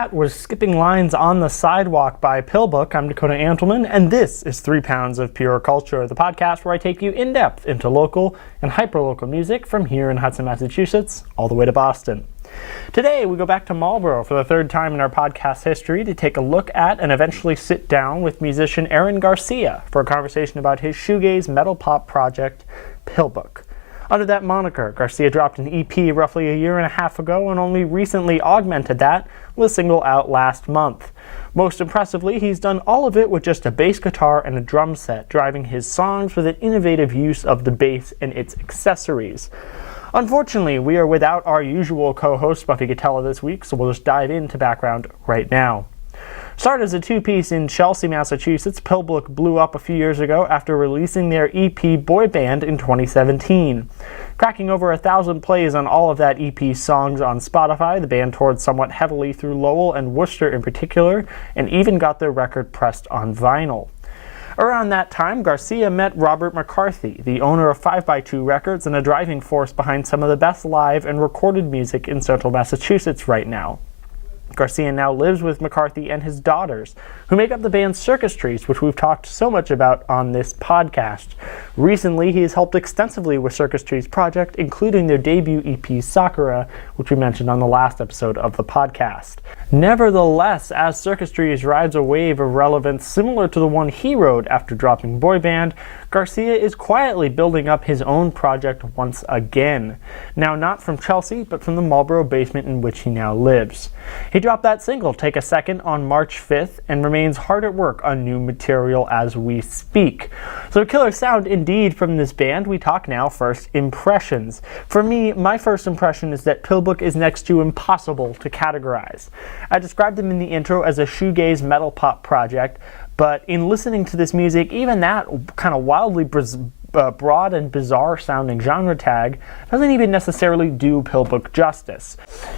That was Skipping Lines on the Sidewalk by Pillbook. I'm Dakota Antelman, and this is 3 Pounds of Pure Culture, the podcast where I take you in-depth into local and hyper-local music from here in Hudson, Massachusetts, all the way to Boston. Today, we go back to Marlborough for the third time in our podcast history to take a look at and eventually sit down with musician Aaron Garcia for a conversation about his shoegaze metal pop project, Pillbook. Under that moniker, Garcia dropped an EP roughly a year and a half ago and only recently augmented that with a single out last month. Most impressively, he's done all of it with just a bass guitar and a drum set, driving his songs with an innovative use of the bass and its accessories. Unfortunately, we are without our usual co-host Buffy Gatella this week, so we'll just dive into background right now. Started as a two-piece in Chelsea, Massachusetts, Pillbook blew up a few years ago after releasing their EP Boy Band in 2017. Cracking over 1,000 plays on all of that EP's songs on Spotify, the band toured somewhat heavily through Lowell and Worcester in particular, and even got their record pressed on vinyl. Around that time, Garcia met Robert McCarthy, the owner of 5x2 Records and a driving force behind some of the best live and recorded music in central Massachusetts right now. Garcia now lives with McCarthy and his daughters, who make up the band Circus Trees, which we've talked so much about on this podcast. Recently, he has helped extensively with Circus Trees' project, including their debut EP Sakura, which we mentioned on the last episode of the podcast. Nevertheless, as Circus Trees rides a wave of relevance similar to the one he rode after dropping Boy Band, Garcia is quietly building up his own project once again. Now not from Chelsea, but from the Marlborough basement in which he now lives. He dropped that single, Take a Second, on March 5th, and remains hard at work on new material as we speak. So killer sound indeed from this band. We talk now first impressions. For me, my first impression is that Pillbook is next to impossible to categorize. I described them in the intro as a shoegaze metal pop project, but in listening to this music, even that kind of wildly broad and bizarre sounding genre tag doesn't even necessarily do Pillbook justice.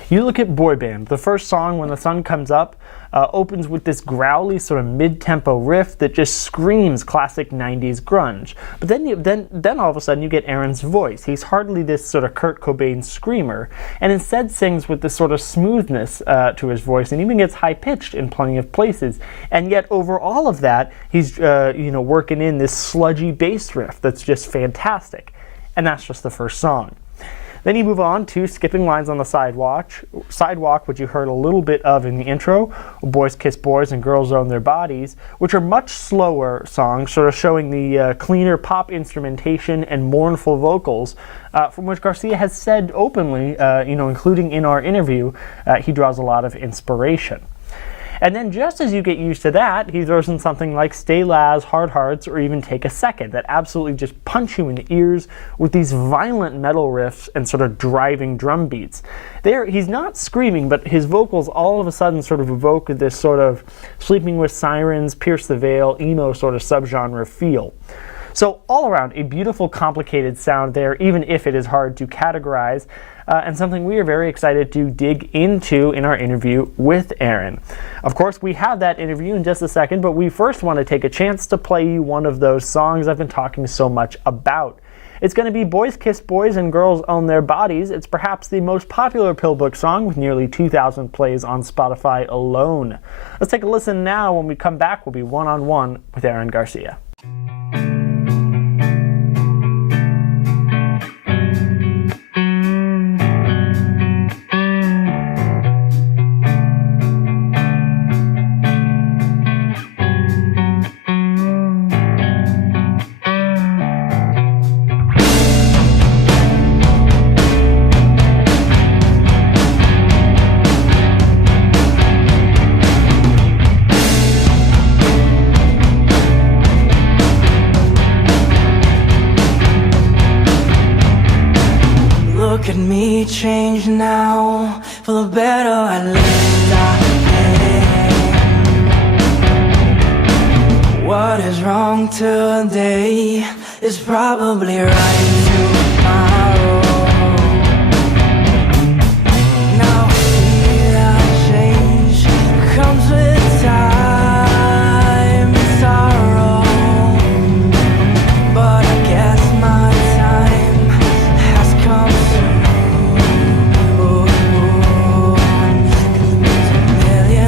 You look at Boy Band, the first song, When the Sun Comes Up, opens with this growly sort of mid-tempo riff that just screams classic 90s grunge. But then all of a sudden you get Aaron's voice. He's hardly this sort of Kurt Cobain screamer, and instead sings with this sort of smoothness to his voice, and even gets high-pitched in plenty of places. And yet over all of that, he's working in this sludgy bass riff that's just fantastic. And that's just the first song. Then you move on to Skipping Lines on the Sidewalk, which you heard a little bit of in the intro, Boys Kiss Boys and Girls Own Their Bodies, which are much slower songs, sort of showing the cleaner pop instrumentation and mournful vocals, from which Garcia has said openly, including in our interview, he draws a lot of inspiration. And then just as you get used to that, he throws in something like Stay Laz, Hard Hearts, or even Take a Second that absolutely just punch you in the ears with these violent metal riffs and sort of driving drum beats. He's not screaming, but his vocals all of a sudden sort of evoke this sort of Sleeping with Sirens, Pierce the Veil, emo sort of subgenre feel. So all around, a beautiful, complicated sound there, even if it is hard to categorize, and something we are very excited to dig into in our interview with Aaron. Of course, we have that interview in just a second, but we first want to take a chance to play you one of those songs I've been talking so much about. It's going to be Boys Kiss Boys and Girls Own Their Bodies. It's perhaps the most popular Pillbook song with nearly 2,000 plays on Spotify alone. Let's take a listen now. When we come back, we'll be one-on-one with Aaron Garcia. Look at me change now, for the better at least I can. What is wrong today is probably right tomorrow. Now see that change comes with time and sorrow, but I guess my time has come soon. 'Cause there's a million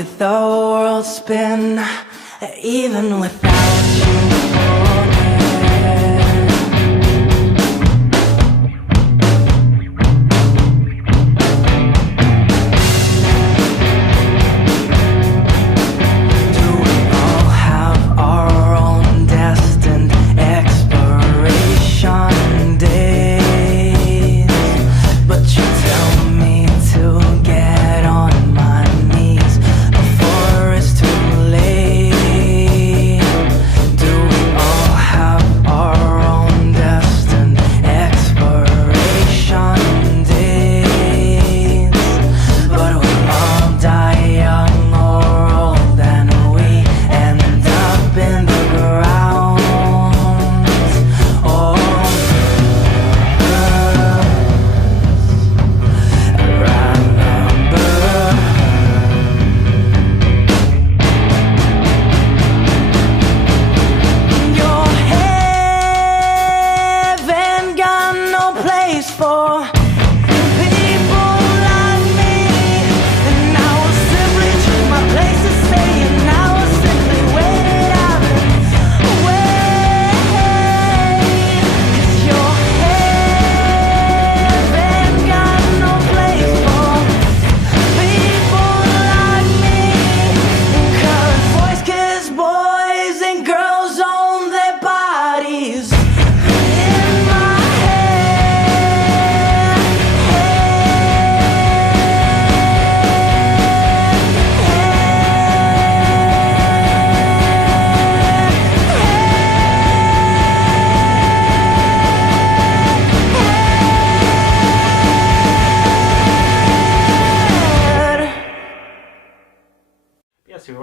could the world spin even without you?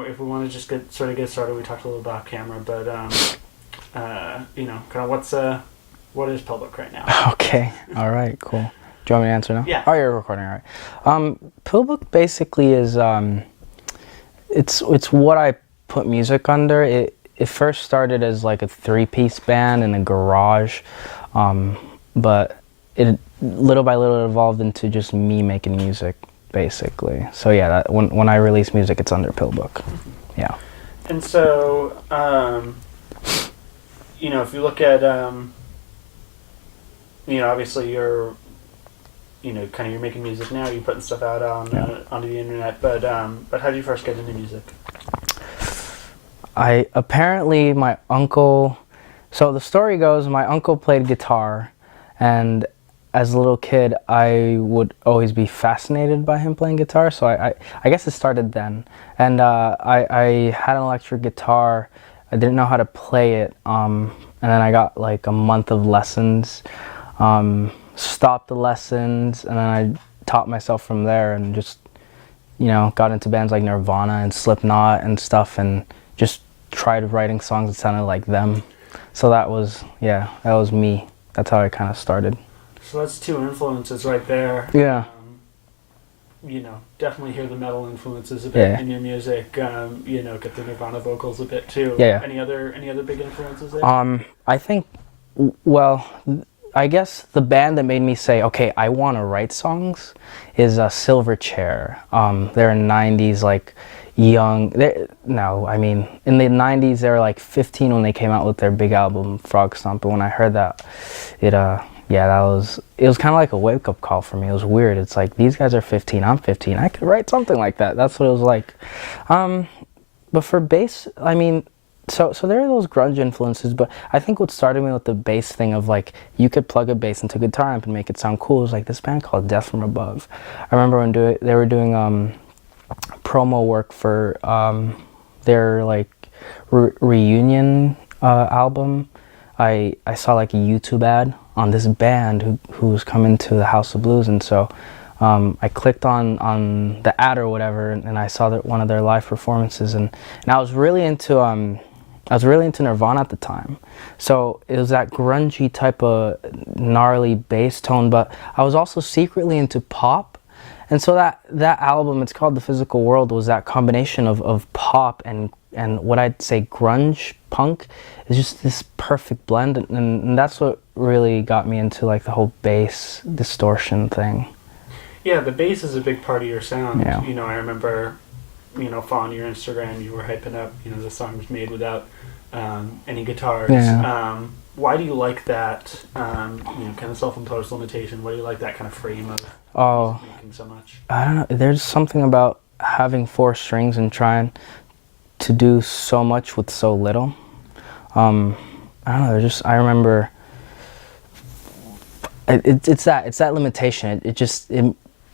If we want to just get started, we talked a little about camera, but kind of what is Pillbook right now? Okay, all right, cool. Do you want me to answer now? Yeah. Oh, you're recording, all right. Pillbook basically is it's what I put music under. It first started as like a 3-piece band in a garage, but it little by little evolved into just me making music, basically. So yeah, when I release music, it's under Pillbook. Yeah. And so, if you look at, obviously you're, you're making music now. You're putting stuff out onto the internet. But how did you first get into music? My uncle. So the story goes, my uncle played guitar, and as a little kid, I would always be fascinated by him playing guitar, so I guess it started then. And I had an electric guitar. I didn't know how to play it, and then I got like a month of lessons, stopped the lessons, and then I taught myself from there, and just, got into bands like Nirvana and Slipknot and stuff, and just tried writing songs that sounded like them. So that was me. That's how I kind of started. So that's 2 influences right there. Yeah. Definitely hear the metal influences a bit in your music. Get the Nirvana vocals a bit too. Yeah. Any other big influences there? I think, I guess the band that made me say, okay, I want to write songs is Silverchair. They're 90s, like, young. In the 90s, they were like 15 when they came out with their big album, Frog Stomp. But when I heard that, it was kind of like a wake-up call for me. It was weird. It's like, these guys are 15, I'm 15. I could write something like that. That's what it was like. But for bass, so there are those grunge influences, but I think what started me with the bass thing of like, you could plug a bass into a guitar amp and make it sound cool. It was like this band called Death From Above. I remember when they were doing promo work for their like reunion album. I saw like a YouTube ad on this band who was coming to the House of Blues, and so I clicked on the ad or whatever, and I saw one of their live performances, and I was really into Nirvana at the time. So it was that grungy type of gnarly bass tone, but I was also secretly into pop. And so that album, it's called The Physical World, was that combination of pop and what I'd say grunge punk. Is just this perfect blend, and that's what really got me into like the whole bass distortion thing. Yeah, the bass is a big part of your sound. Yeah. I remember, following your Instagram, you were hyping up, the song was made without any guitars. Yeah. Why do you like that, kind of self-imposed limitation? Why do you like that kind of frame of making so much? I don't know. There's something about having 4 strings and trying to do so much with so little. I don't know. I remember. It's that limitation.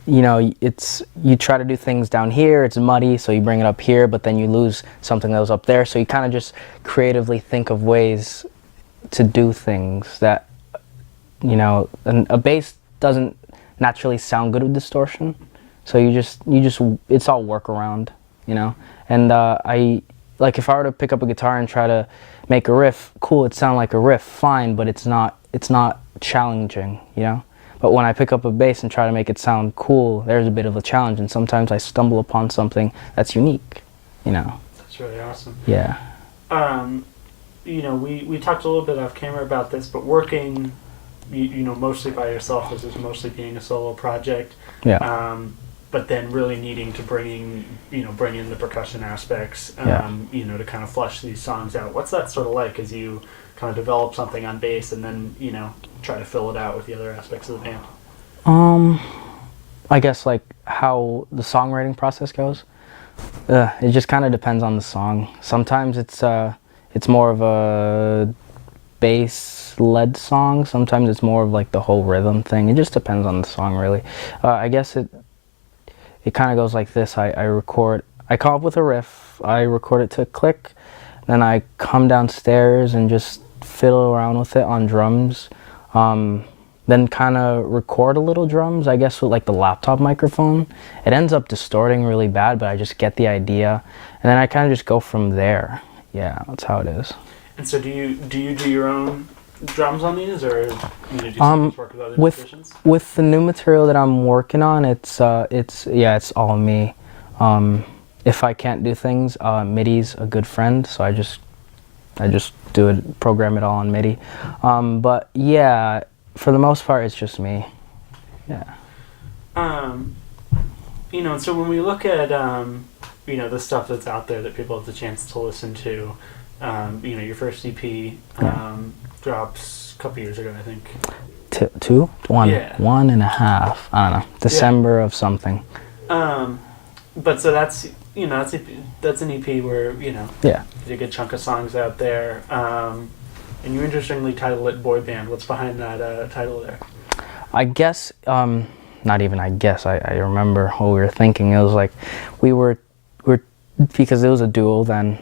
You try to do things down here, it's muddy, so you bring it up here, but then you lose something that was up there. So you kind of just creatively think of ways to do things that, and a bass doesn't naturally sound good with distortion. So it's all workaround, And if I were to pick up a guitar and try to make a riff, cool, it sounds like a riff, fine, but it's not challenging, But when I pick up a bass and try to make it sound cool, there's a bit of a challenge, and sometimes I stumble upon something that's unique, That's really awesome. Yeah. We talked a little bit off camera about this, but working, mostly by yourself, this is mostly being a solo project. Yeah. But then really needing to bring in the percussion aspects, to kind of flesh these songs out. What's that sort of like as you kind of develop something on bass and then, try to fill it out with the other aspects of the band? I guess like how the songwriting process goes. It just kind of depends on the song. Sometimes it's more of a bass-led song. Sometimes it's more of like the whole rhythm thing. It just depends on the song, really. I guess it kind of goes like this. I come up with a riff, I record it to a click, then I come downstairs and just fiddle around with it on drums, then kind of record a little drums, I guess, with like the laptop microphone. It ends up distorting really bad, but I just get the idea, and then I kind of just go from there. Yeah, that's how it is. And so do you do your own drums on these, or do you do some work with other musicians? With the new material that I'm working on, it's all me. If I can't do things, MIDI's a good friend, so I just do it, program it all on MIDI. But yeah, for the most part, it's just me. Yeah. So when we look at the stuff that's out there that people have the chance to listen to, your first EP drops a couple years ago, I think. Two? One. Yeah. 1.5. I don't know. December of something. But so that's that's an EP where there's a good chunk of songs out there, and you interestingly title it Boy Band. What's behind that title there? I guess not even I guess. I remember what we were thinking. It was like we're because it was a duo then.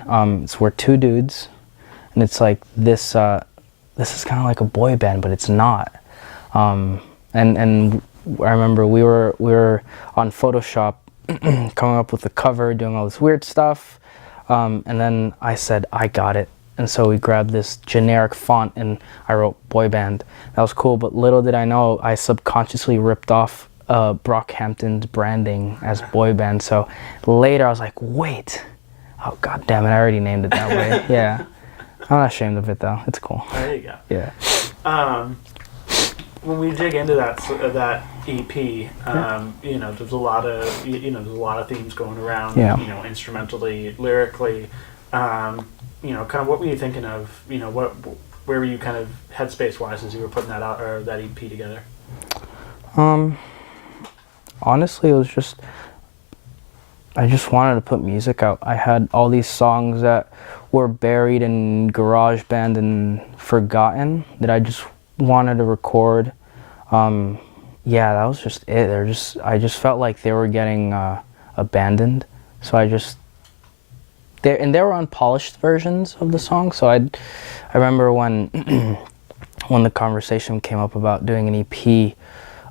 We're 2 dudes, and it's like this is kind of like a boy band, but it's not. And I remember we were on Photoshop coming up with the cover, doing all this weird stuff, and then I said, I got it. And so we grabbed this generic font and I wrote boy band. That was cool, but little did I know I subconsciously ripped off Brockhampton's branding as boy band. So later I was like, wait, oh god damn it, I already named it that way. Yeah, I'm not ashamed of it though. It's cool. There you go. Yeah. When we dig into that EP, there's a lot of themes going around. Yeah. Instrumentally, lyrically. Kind of what were you thinking of? Where were you kind of headspace wise as you were putting that out or that EP together? Honestly, it was I just wanted to put music out. I had all these songs that were buried in GarageBand and forgotten that I just wanted to record. Yeah, that was just it. I just felt like they were getting abandoned. So they were unpolished versions of the song. So I remember when when the conversation came up about doing an EP,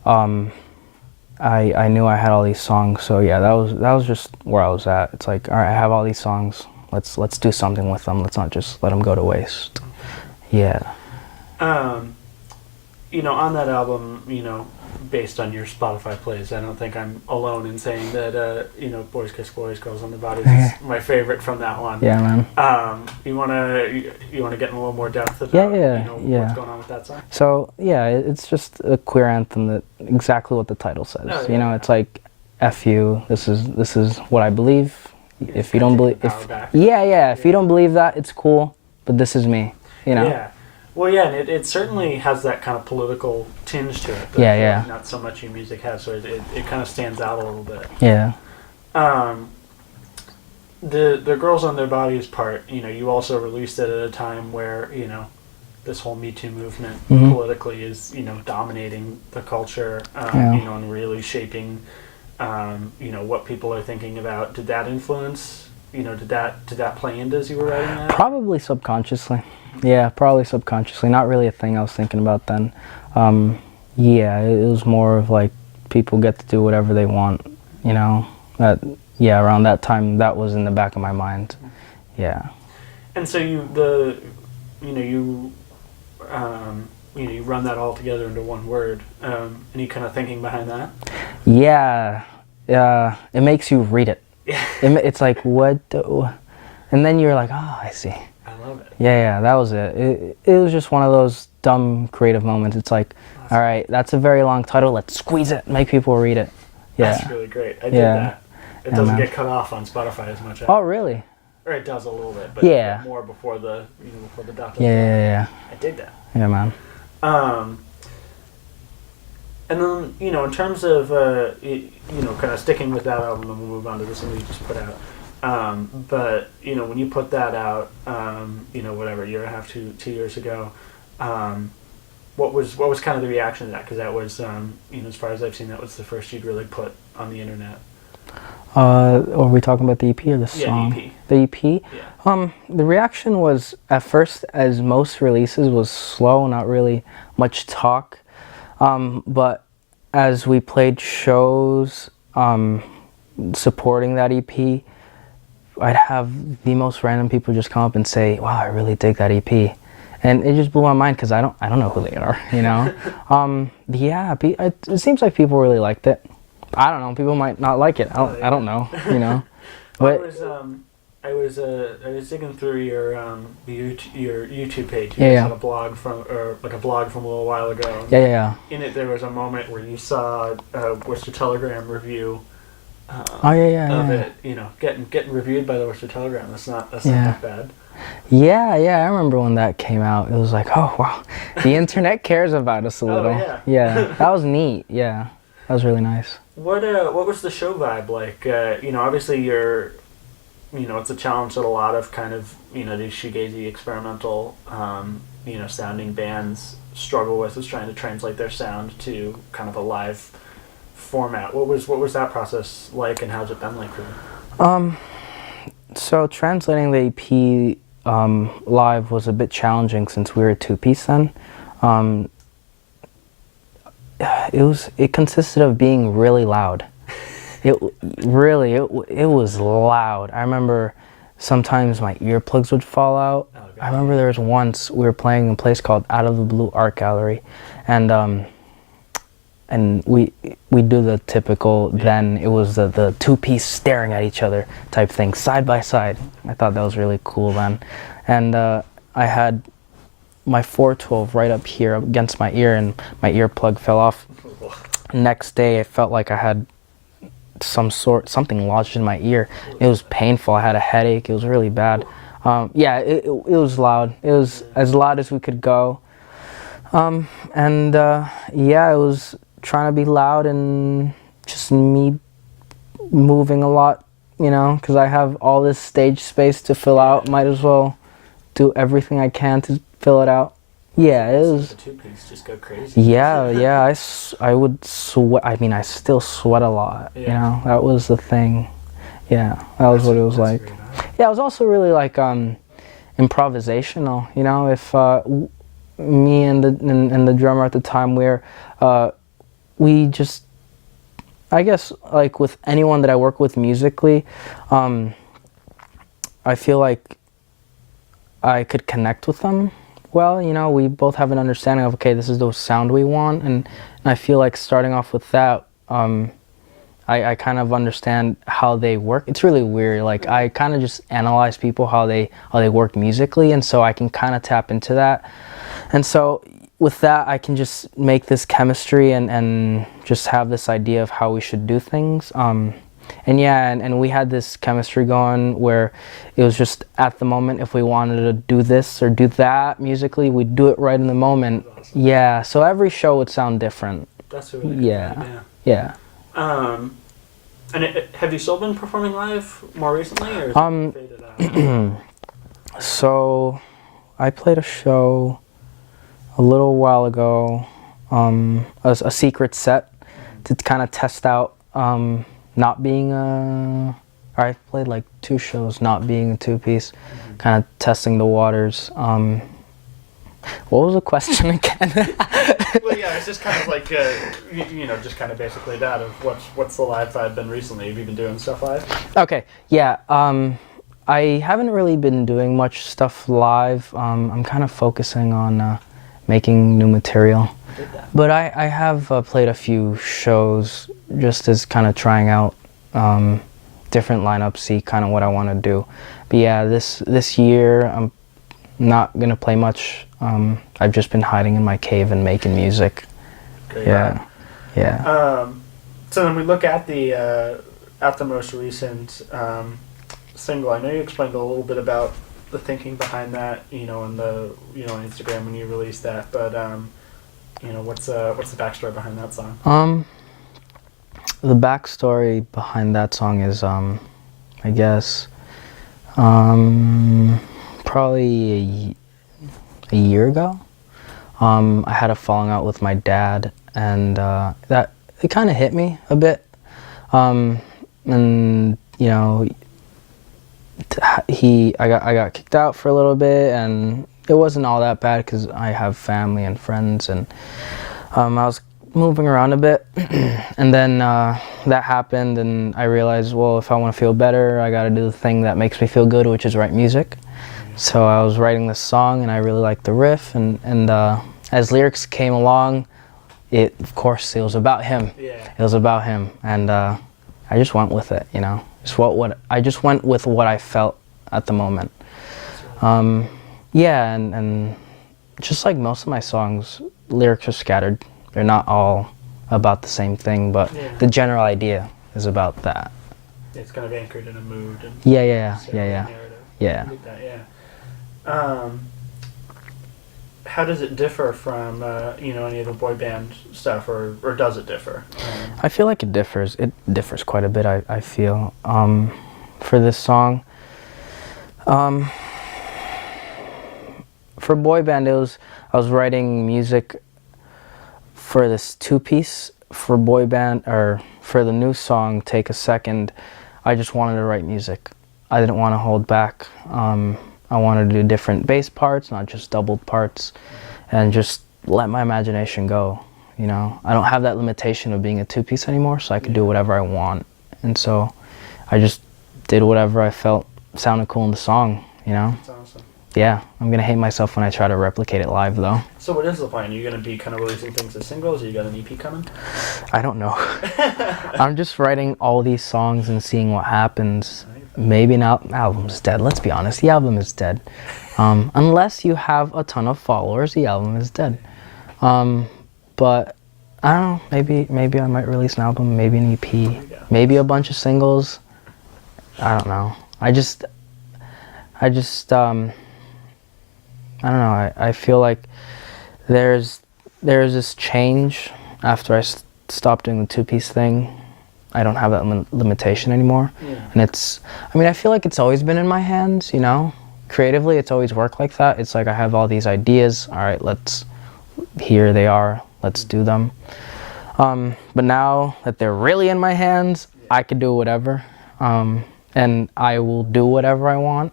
I knew I had all these songs. So yeah, that was just where I was at. It's like, all right, I have all these songs. Let's do something with them. Let's not just let them go to waste. Yeah. On that album, based on your Spotify plays, I don't think I'm alone in saying that, Boys Kiss Boys, Girls on the Bodies is my favorite from that one. Yeah, man. You wanna get in a little more depth about what's going on with that song? So yeah, it's just a queer anthem that exactly what the title says. Oh, yeah. It's like F you. This is what I believe. if you don't believe, if you don't believe that, it's cool, but this is me, you know? Yeah. Well, yeah, and it certainly has that kind of political tinge to it. That Yeah. Not so much your music has, so it kind of stands out a little bit. Yeah. The Girls on Their Bodies part, you also released it at a time where, this whole Me Too movement politically is, dominating the culture, and really shaping, what people are thinking about. Did that influence, did that play into as you were writing that? Probably subconsciously. Yeah, probably subconsciously. Not really a thing I was thinking about then. Yeah, it was more of like people get to do whatever they want, around that time that was in the back of my mind. Yeah. And so you run that all together into one word. Any kind of thinking behind that? Yeah. It makes you read it. It's like, what? And then you're like, oh, I see. I love it. Yeah, that was it. It was just one of those dumb creative moments. It's like, all right, that's a very long title. Let's squeeze it, make people read it. Yeah. That's really great. I did that. It doesn't get cut off on Spotify as much. Oh, really? Or it does a little bit, but more before the dot. Yeah. I dig that. Yeah, man. And then, in terms of, kind of sticking with that album, and we'll move on to this one you just put out. But, when you put that out, whatever, year and a half, 2 years ago, what was kind of the reaction to that? Because that was, as far as I've seen, that was the first you'd really put on the internet. Are we talking about the EP or the song? Yeah, the EP. The EP? Yeah. The reaction was, at first, as most releases, was slow, not really much talk. But as we played shows supporting that EP, I'd have the most random people just come up and say, wow, I really dig that EP. And it just blew my mind because I don't know who they are, it seems like people really liked it. I don't know, people might not like it. I don't know, But I was digging through your YouTube page. You had a blog from a little while ago. Yeah. In it, there was a moment where you saw a Worcester Telegram review. Of it, getting reviewed by the Worcester Telegram. That's not that bad. Yeah, I remember when that came out. It was like, oh wow, the internet cares about us a little. Yeah, that was neat. Yeah, that was really nice. What was the show vibe like? Obviously you're, it's a challenge that a lot of kind of, these shoegazy experimental, sounding bands struggle with, is trying to translate their sound to kind of a live format. What was that process like, and how's it been like for you? So translating the EP live was a bit challenging since we were a two-piece then. It consisted of being really loud. It was loud. I remember sometimes my earplugs would fall out. Oh, I remember there was once we were playing in a place called Out of the Blue Art Gallery, and we do the typical, then it was the two-piece staring at each other type thing, side by side. I thought that was really cool then. And I had my 412 right up here against my ear, and my earplug fell off. Next day, I felt like I had something lodged in my ear. It was painful. I had a headache. It was really bad. It was loud. It was as loud as we could go. It was trying to be loud and just me moving a lot, because I have all this stage space to fill out. Might as well do everything I can to fill it out. Yeah, it was. The two-piece just go crazy. Yeah. I would sweat. I mean, I still sweat a lot. Yeah. That was the thing. Yeah, that was what it was like. Yeah, it was also really like improvisational. If me and the drummer at the time, we just, I guess, like with anyone that I work with musically, I feel like I could connect with them well. We both have an understanding of, okay, this is the sound we want, and I feel like starting off with that, I kind of understand how they work. It's really weird. Like, I kind of just analyze people, how they work musically, and so I can kind of tap into that. And so with that, I can just make this chemistry and just have this idea of how we should do things. and we had this chemistry going where it was just at the moment, if we wanted to do this or do that musically, we'd do it right in the moment. Awesome. Yeah, so every show would sound different. That's really Yeah. Good. Yeah. And have you still been performing live more recently, or is it faded out? So I played a show a little while ago, a secret set to kind of test out not being I played like 2 shows not being a 2-piece, kind of testing the waters. What was the question again? Well, yeah, it's just kind of like just kind of basically that of what's the live vibe been recently. Have you been doing stuff live? Okay, yeah. I haven't really been doing much stuff live. I'm kind of focusing on making new material. But I have played a few shows just as kind of trying out different lineups, see kind of what I want to do. But yeah, this year I'm not gonna play much. I've just been hiding in my cave and making music. Okay, Yeah. So then we look at the most recent single. I know you explained a little bit about the thinking behind that, in the on Instagram when you released that, but what's the backstory behind that song? The backstory behind that song is I guess probably a year ago. I had a falling out with my dad, and that it kind of hit me a bit. And I got kicked out for a little bit, and it wasn't all that bad because I have family and friends, and I was moving around a bit. And then that happened, and I realized, well, if I want to feel better, I got to do the thing that makes me feel good, which is write music. So I was writing this song, and I really liked the riff, and as lyrics came along, of course it was about him. Yeah. It was about him, and I just went with it, I just went with what I felt at the moment. Yeah, and just like most of my songs, lyrics are scattered. They're not all about the same thing, but the general idea is about that. It's kind of anchored in a mood. And Yeah. How does it differ from any of the boy band stuff, or does it differ? I feel like it differs. It differs quite a bit, I feel. For this song, for boy band, I was writing music for this 2-piece. For boy band, or for the new song, Take a Second, I just wanted to write music. I didn't want to hold back. I wanted to do different bass parts, not just doubled parts, and just let my imagination go. I don't have that limitation of being a 2-piece anymore, so I could do whatever I want. And so I just did whatever I felt sounded cool in the song, That's awesome. Yeah, I'm going to hate myself when I try to replicate it live, though. So what is the plan? Are you going to be kind of releasing things as singles, or you got an EP coming? I don't know. I'm just writing all these songs and seeing what happens. Maybe an album's dead. Let's be honest, the album is dead. Unless you have a ton of followers, the album is dead. But I don't know. Maybe I might release an album. Maybe an EP. Maybe a bunch of singles. I don't know. I don't know. I feel like there's this change after I stopped doing the 2-piece thing. I don't have that limitation anymore. Yeah. And I feel like it's always been in my hands, Creatively, it's always worked like that. It's like I have all these ideas. All right, here they are. Let's do them. But now that they're really in my hands, I could do whatever. And I will do whatever I want,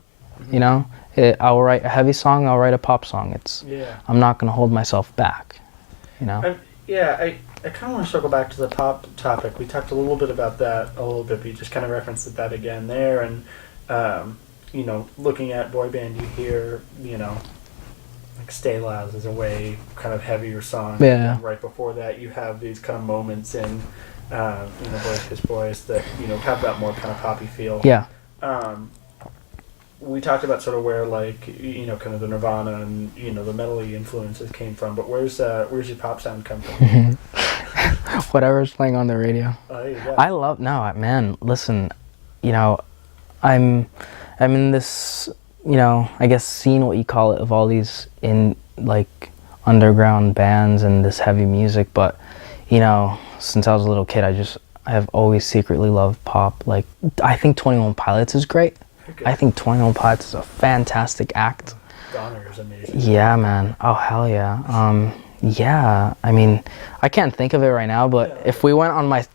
I'll write a heavy song, I'll write a pop song. I'm not going to hold myself back, I kind of want to circle back to the pop topic. We talked a little bit about that a little bit, but you just kind of referenced that again there. And, looking at boy band, you hear, like Stay Loud is a way kind of heavier song. Yeah. And right before that, you have these kind of moments in, Boys Kiss Boys that, have that more kind of poppy feel. Yeah. We talked about sort of where, like, kind of the Nirvana and, the metal-y influences came from, but where's your pop sound come from? Whatever's playing on the radio. Oh, there you go. I love man. Listen, you know, I'm in this, you know, I guess scene, what you call it, of all these in like underground bands and this heavy music. But you know, since I was a little kid, I have always secretly loved pop. Like I think 21 Pilots is great. Okay. I think 21 Pilots is a fantastic act. Donner is amazing. Yeah, man. Oh hell yeah. Yeah. I mean, I can't think of it right now, but if we went on my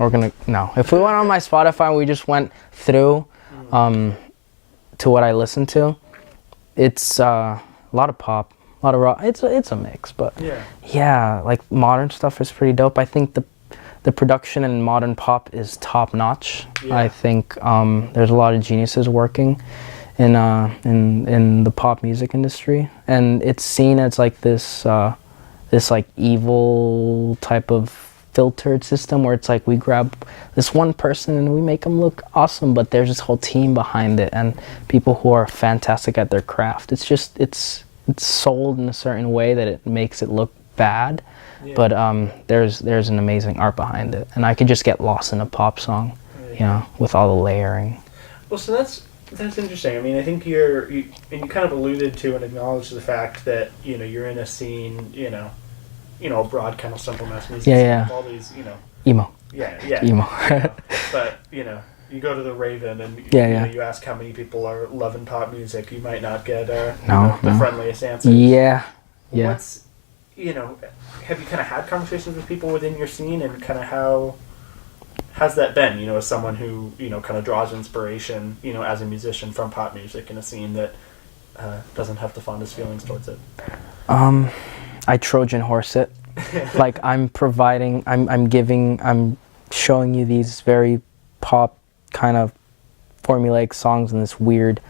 if we went on my Spotify and we just went through to what I listen to, it's a lot of pop, a lot of rock. It's a mix, but yeah, like modern stuff is pretty dope. I think the production in modern pop is top notch. Yeah. I think there's a lot of geniuses working in the pop music industry, and it's seen as like this like evil type of filtered system where it's like we grab this one person and we make them look awesome, but there's this whole team behind it and people who are fantastic at their craft. It's just it's sold in a certain way that it makes it look bad, but there's an amazing art behind it, and I could just get lost in a pop song, you know, with all the layering. Well, so that's interesting. I mean, I think you kind of alluded to and acknowledged the fact that, you know, you're in a scene, you know, a broad kind of simple mass music scene with all these, you know, emo. Yeah. Emo. You know, but, you know, you go to the Raven and you ask how many people are loving pop music, you might not get the friendliest answers. Yeah. What's, you know, have you kind of had conversations with people within your scene, and kind of how's that been, you know, as someone who, you know, kind of draws inspiration, you know, as a musician from pop music in a scene that doesn't have the fondest feelings towards it? I Trojan horse it. Like I'm showing you these very pop kind of formulaic songs in this weird,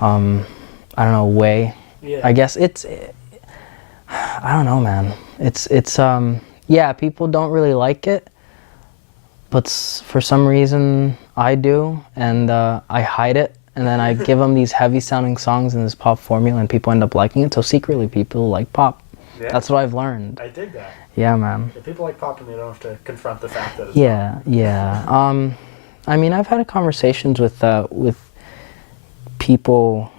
I don't know, way. Yeah. I guess I don't know, man. It's people don't really like it, but for some reason I do, and I hide it, and then I give them these heavy sounding songs in this pop formula, and people end up liking it. So secretly people like pop. Yeah. That's what I've learned. I dig that. Yeah, man. Yeah, people like pop and they don't have to confront the fact that it's Yeah. I mean, I've had conversations with people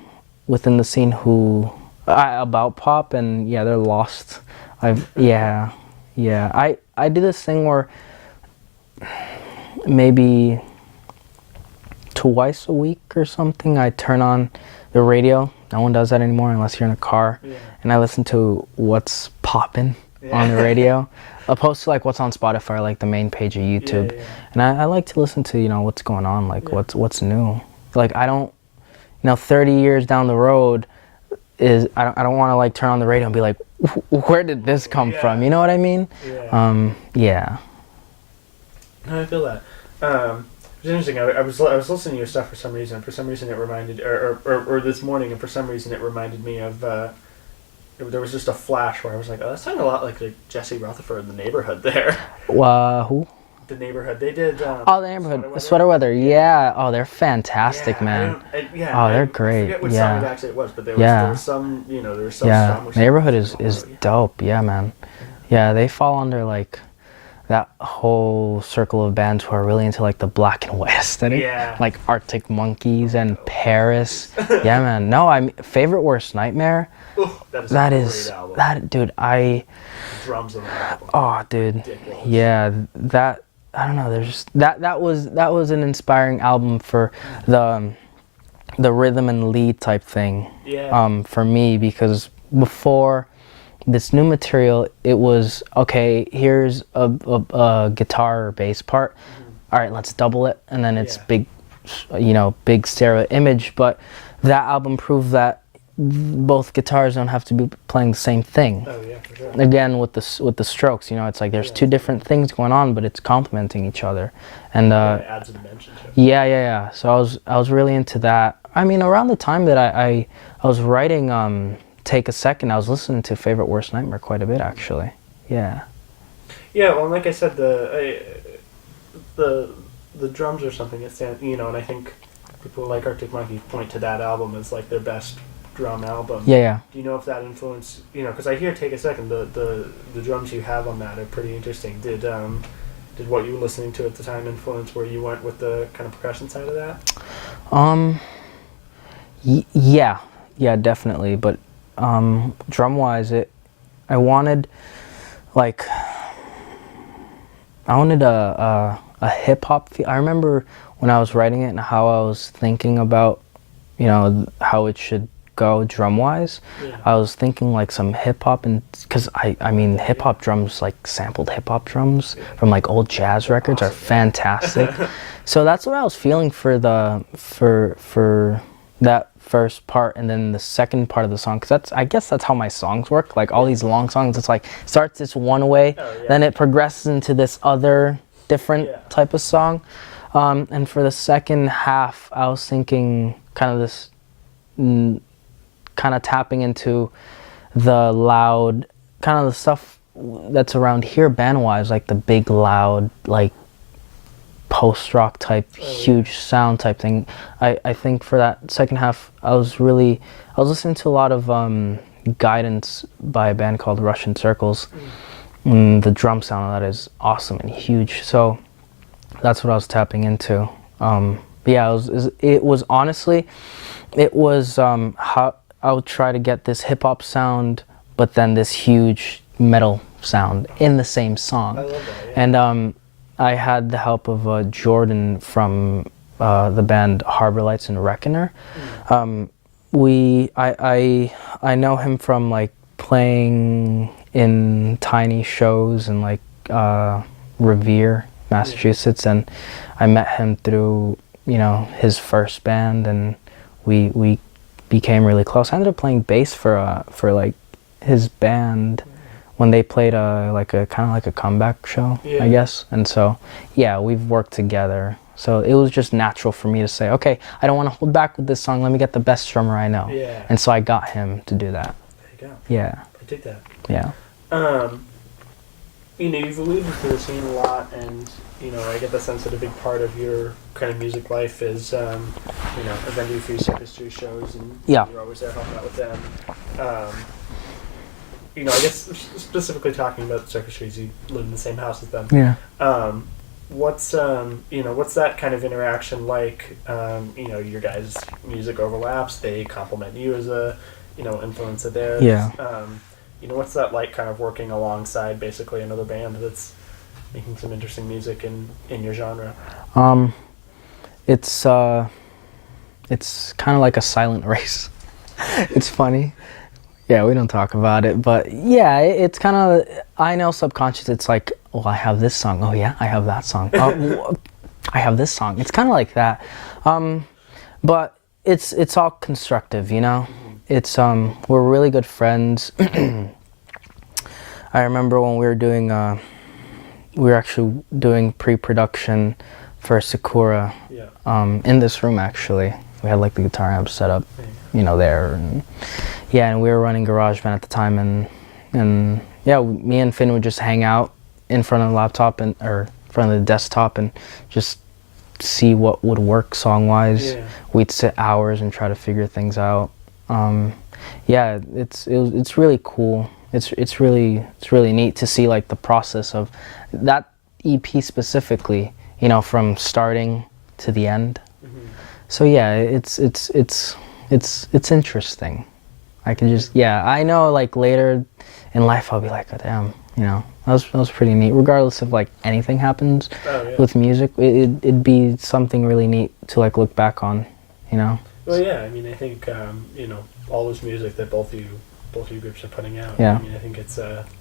within the scene who about pop, and they're lost. I do this thing where maybe twice a week or something I turn on the radio. No one does that anymore unless you're in a car. Yeah. And I listen to what's poppin' on the radio, opposed to like what's on Spotify, like the main page of YouTube. Yeah. And I like to listen to, you know, what's going on, like what's new. Like I don't, you know, 30 years down the road I don't want to like turn on the radio and be like, where did this come from? You know what I mean? Yeah. No, I feel that. It was interesting. I was listening to your stuff for some reason. For some reason, it reminded, or this morning, and for some reason, it reminded me of. There was just a flash where I was like, "Oh, that sounded a lot like Jesse Rutherford in The Neighborhood." There. Who? The Neighborhood. They did. The Neighborhood. Sweater Weather. Yeah. Oh, they're fantastic, man. They're great. I forget which song actually it was, but there was some. You know, there was some. Yeah. Neighborhood is dope. Yeah, man. Yeah, they fall under like that whole circle of bands who are really into like the black and white aesthetic, like Arctic Monkeys and Paris. Yeah, man. No, favorite worst nightmare. That is dude. Drums on the album. Oh, dude. Ridiculous. Yeah, that I don't know. There's that was an inspiring album for the rhythm and lead type thing. Yeah. For me, because before this new material, it was okay. Here's a guitar or bass part. Mm-hmm. All right, let's double it, and then it's big, you know, big stereo image. But that album proved that both guitars don't have to be playing the same thing. Oh yeah, for sure. Again, with the strokes, you know, it's like there's two different things going on, but it's complementing each other, and it adds a dimension to it. Yeah. So I was really into that. I mean, around the time that I was writing Take a Second, I was listening to Favorite Worst Nightmare quite a bit, actually. Yeah. Yeah, well, like I said, the drums are something that stands, you know, and I think people like Arctic Monkeys point to that album as like their best drum album. Yeah. Do you know if that influenced, because I hear Take a Second, the drums you have on that are pretty interesting. Did what you were listening to at the time influence where you went with the kind of percussion side of that? Yeah, definitely. But drum wise, I wanted a hip hop feel. I remember when I was writing it and how I was thinking about, how it should go drum wise. Yeah. I was thinking like some hip hop, and because I mean hip hop drums, like sampled hip hop drums from like old jazz records, are fantastic. So that's what I was feeling for that first part, and then the second part of the song, because I guess that's how my songs work. Like all these long songs, it's like starts this one way, then it progresses into this other different type of song. And for the second half, I was thinking kind of this, kind of tapping into the loud, kind of the stuff that's around here band-wise, like the big loud, like post-rock type, huge sound type thing. I think for that second half, I was listening to a lot of Guidance by a band called Russian Circles. The drum sound of that is awesome and huge. So that's what I was tapping into. It was honestly how I would try to get this hip hop sound, but then this huge metal sound in the same song. I love that, yeah. And I had the help of Jordan from the band Harbor Lights and Reckoner. I know him from like playing in tiny shows in like Revere, Massachusetts, and I met him through his first band, and we became really close. I ended up playing bass for like his band when they played like a kind of like a comeback show, I guess. And so we've worked together. So it was just natural for me to say, okay, I don't want to hold back with this song. Let me get the best drummer I know. Yeah. And so I got him to do that. There you go. Yeah. I dig that. Yeah. You've alluded to the scene a lot, and I get the sense that a big part of your kind of music life is, attending for your Circus 2 shows, and you're always there helping out with them. I guess specifically talking about the Circus Trees, you live in the same house as them. Yeah. What's that kind of interaction like? Your guys' music overlaps. They complement you as a, influence of theirs. Yeah. What's that like, kind of working alongside basically another band that's making some interesting music in your genre? It's kind of like a silent race. It's funny. Yeah, we don't talk about it, but yeah, it's kind of, I know subconscious, it's like, I have this song. Oh yeah, I have that song. Oh, I have this song. It's kind of like that. But it's all constructive, It's, we're really good friends. I remember when we were actually doing pre-production for Sakura, in this room actually. We had like the guitar amp set up, there, and and we were running GarageBand at the time, and me and Finn would just hang out in front of the laptop or in front of the desktop and just see what would work song-wise. We'd sit hours and try to figure things out. It's really cool. It's really neat to see like the process of that EP specifically, from starting to the end. So it's interesting. I can just I know like later in life I'll be like, oh, damn, that was pretty neat. Regardless of like anything happens with music, it'd be something really neat to like look back on, Well, yeah, I mean, I think all this music that both of you groups are putting out. Yeah. I mean, I think it's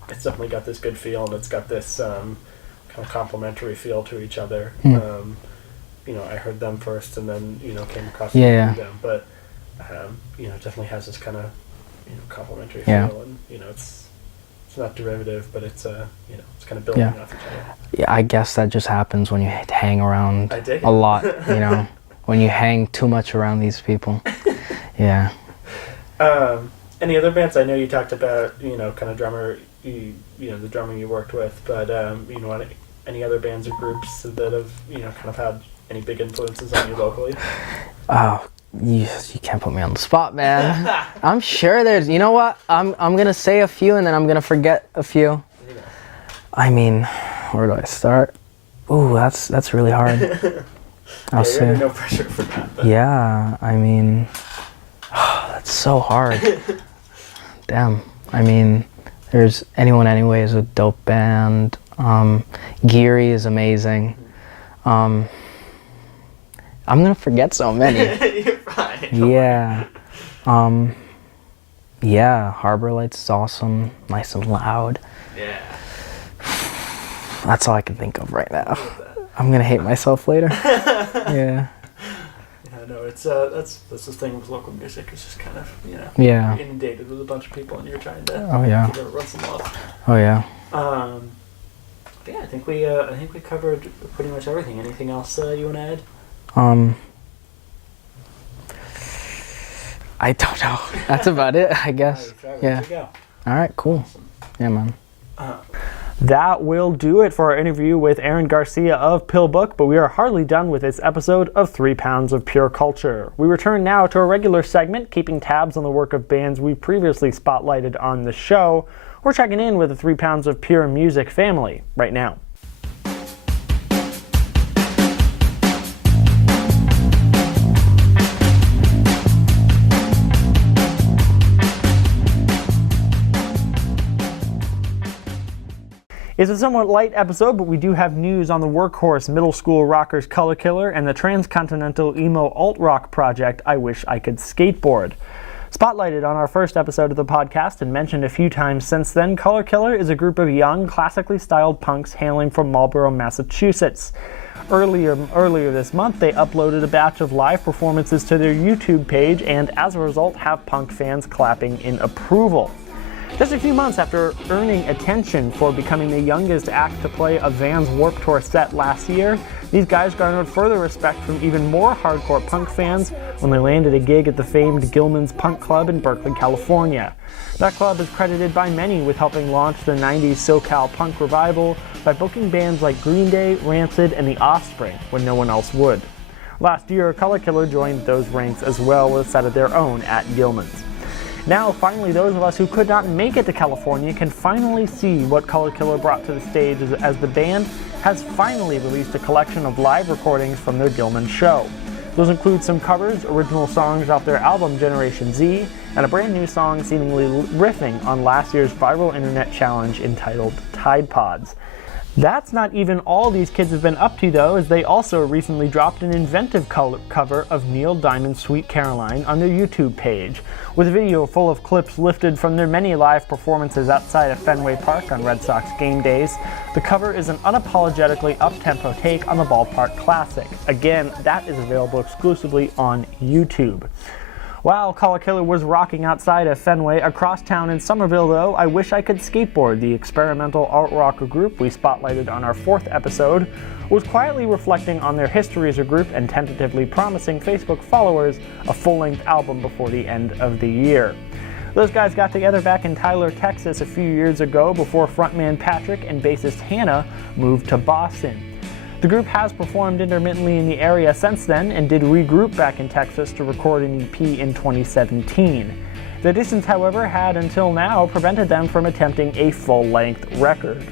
definitely got this good feel, and it's got this kind of complementary feel to each other. I heard them first, and then came across them, but it definitely has this kind of complementary feel, and it's not derivative, but it's it's kind of building off each other. Yeah, I guess that just happens when you hang around a lot, when you hang too much around these people. Yeah. Any other bands? I know you talked about kind of drummer, the drummer you worked with, but any other bands or groups that have kind of had any big influences on you locally? Oh you can't put me on the spot, man. I'm sure there's, you know what? I'm gonna say a few and then I'm gonna forget a few. I mean, where do I start? Ooh, that's really hard. I'll say. No pressure for that. But. Yeah, I mean, that's so hard. Damn. I mean, there's Anyone Anyway is a dope band. Geary is amazing. I'm gonna forget so many. You're fine. Yeah. Yeah, Harbor Lights is awesome. Nice and loud. Yeah. That's all I can think of right now. I'm gonna hate myself later. Yeah. Yeah, no, it's that's the thing with local music. It's just kind of, you know, Yeah. you're inundated with a bunch of people and you're trying to Oh yeah. give everyone some love. Oh yeah. But yeah, I think we covered pretty much everything. Anything else you want to add? I don't know. That's about it, I guess. Yeah. All right, cool. Awesome. Yeah, man. That will do it for our interview with Aaron Garcia of Pillbook, but we are hardly done with this episode of 3 Pounds of Pure Culture. We return now to a regular segment, keeping tabs on the work of bands we previously spotlighted on the show. We're checking in with the 3 Pounds of Pure Music family right now. It's a somewhat light episode, but we do have news on the workhorse middle school rockers Color Killer and the transcontinental emo alt-rock project I Wish I Could Skateboard. Spotlighted on our first episode of the podcast and mentioned a few times since then, Color Killer is a group of young, classically styled punks hailing from Marlborough, Massachusetts. Earlier this month, they uploaded a batch of live performances to their YouTube page and, as a result, have punk fans clapping in approval. Just a few months after earning attention for becoming the youngest act to play a Vans Warped Tour set last year, these guys garnered further respect from even more hardcore punk fans when they landed a gig at the famed Gilman's Punk Club in Berkeley, California. That club is credited by many with helping launch the 90s SoCal punk revival by booking bands like Green Day, Rancid, and The Offspring when no one else would. Last year, Color Killer joined those ranks as well with a set of their own at Gilman's. Now, finally, those of us who could not make it to California can finally see what Color Killer brought to the stage as the band has finally released a collection of live recordings from their Gilman show. Those include some covers, original songs off their album Generation Z, and a brand new song seemingly riffing on last year's viral internet challenge entitled Tide Pods. That's not even all these kids have been up to, though, as they also recently dropped an inventive cover of Neil Diamond's Sweet Caroline on their YouTube page. With a video full of clips lifted from their many live performances outside of Fenway Park on Red Sox game days, the cover is an unapologetically up-tempo take on the ballpark classic. Again, that is available exclusively on YouTube. While Color Killer was rocking outside of Fenway, across town in Somerville, though, I Wish I Could Skateboard, the experimental art rock group we spotlighted on our 4th episode, was quietly reflecting on their history as a group and tentatively promising Facebook followers a full-length album before the end of the year. Those guys got together back in Tyler, Texas a few years ago before frontman Patrick and bassist Hannah moved to Boston. The group has performed intermittently in the area since then and did regroup back in Texas to record an EP in 2017. The distance, however, had until now prevented them from attempting a full-length record.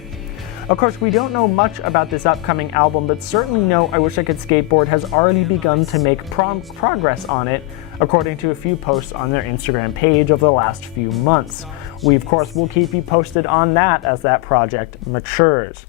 Of course, we don't know much about this upcoming album, but certainly know I Wish I Could Skateboard has already begun to make progress on it, according to a few posts on their Instagram page over the last few months. We, of course, will keep you posted on that as that project matures.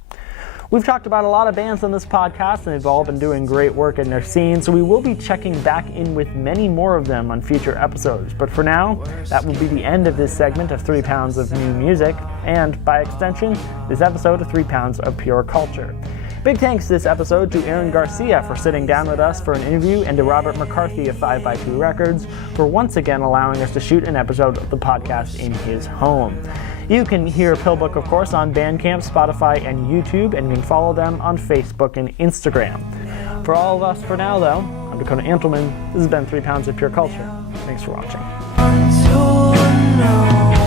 We've talked about a lot of bands on this podcast, and they've all been doing great work in their scene, so we will be checking back in with many more of them on future episodes. But for now, that will be the end of this segment of 3 Pounds of New Music, and by extension, this episode of 3 Pounds of Pure Culture. Big thanks this episode to Aaron Garcia for sitting down with us for an interview, and to Robert McCarthy of 5x2 Records for once again allowing us to shoot an episode of the podcast in his home. You can hear Pillbook, of course, on Bandcamp, Spotify, and YouTube, and you can follow them on Facebook and Instagram. For all of us for now, though, I'm Dakota Antelman. This has been 3 Pounds of Pure Culture. Thanks for watching. Until now.